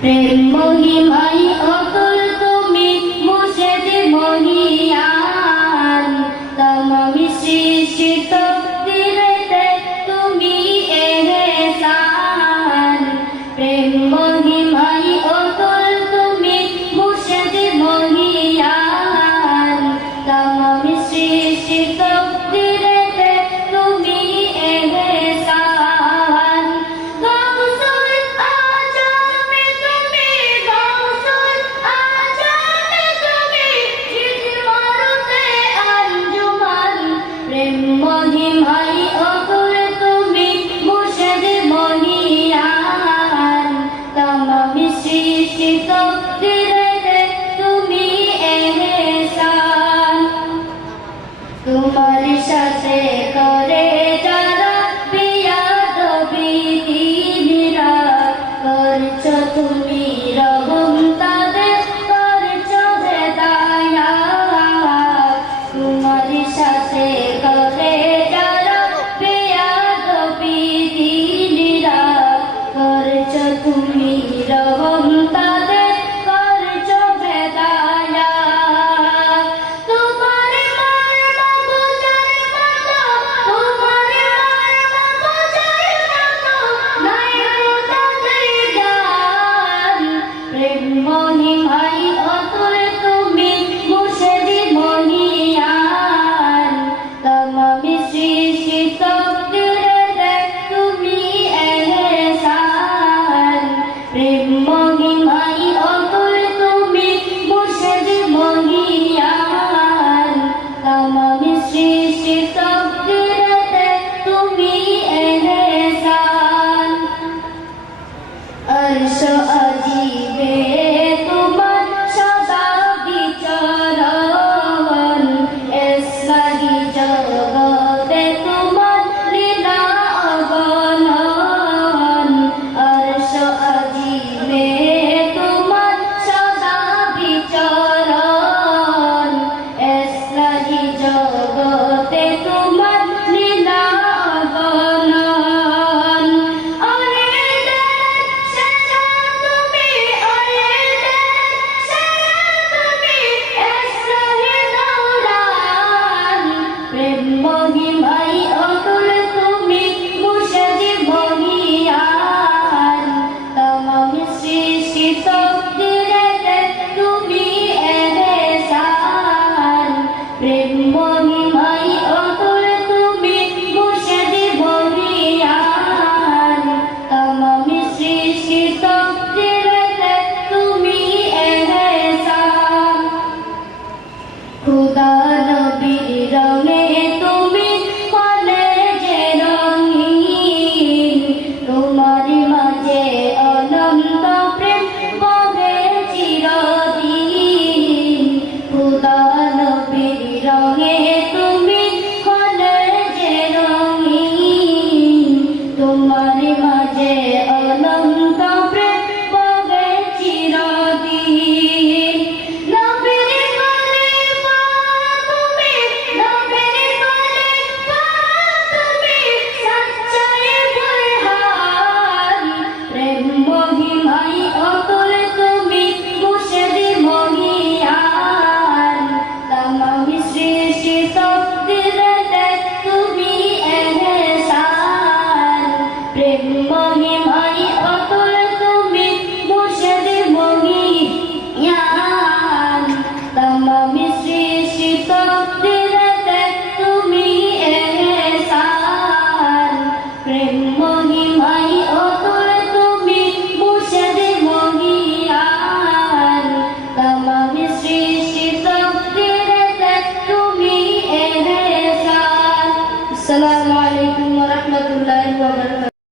প্রেম মহিমাই অতুল তুমি মুর্শেদ মহিয়ান তোমার সাথে